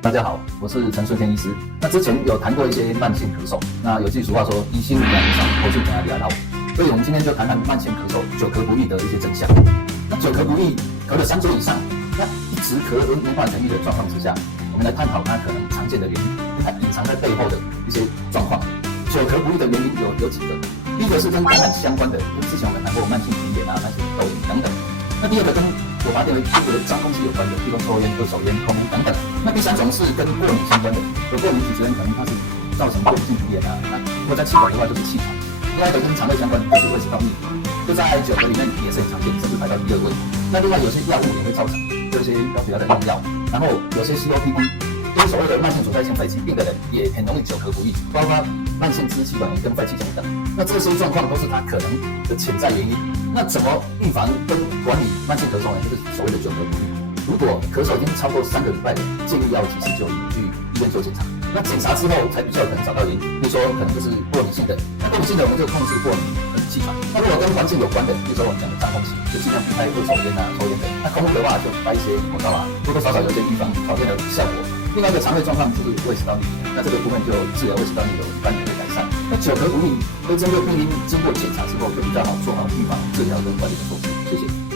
大家好，我是陈顺天医师。那之前有谈过一些慢性咳嗽，那有句俗话说“医心无两以上，口气怎样聊”，所以我们今天就谈谈慢性咳嗽、久咳不愈的一些真相。那久咳不愈，咳了3周以上，那一直咳而无法痊愈的状况之下，我们来探讨它可能常见的原因，跟它隐藏在背后的一些状况。久咳不愈的原因有几个，第一个是跟感染相关的，之前我们谈过慢性鼻炎啊、慢性痘炎等等。那第二个跟我把它定为皮肤的脏空气有关的，比如抽烟、二手烟、空污等等。那第三种是跟过敏相关的，有过敏体质的人可能它是造成过敏性鼻炎啊。那如果在气管的话就是气喘。另外一个跟肠胃相关的就是胃食道逆流，就在久咳里面也是很常见，甚至排到第2位。那另外有些药物也会造成，就一些高血压的用药，然后有些 COPD，就是所谓的慢性阻塞性肺气病的人也很容易久咳不愈，包括慢性支气管炎跟肺气肿等。那这些状况都是它可能的潜在原因。那怎么预防跟管理慢性咳嗽呢？就是所谓的久咳不愈。如果咳嗽已经超过3个礼拜了，建议要及时就医去医院做检查。那检查之后才比较可能找到原因，比如说可能就是过敏性的。那过敏性的我们就控制过敏跟气喘。那如果跟环境有关的，比如说我们讲的脏空气，就尽量避开二手烟啊、抽烟的。那空污的话就戴一些口罩啊，多多少少有些预防保健的效果。另外一个肠胃状况就是胃食道逆流，那这个部分就治疗胃食道逆流一般也会改善。那久咳不愈会针对病因经过检查之后，就比较好做好预防、治疗跟管理的措施。谢谢。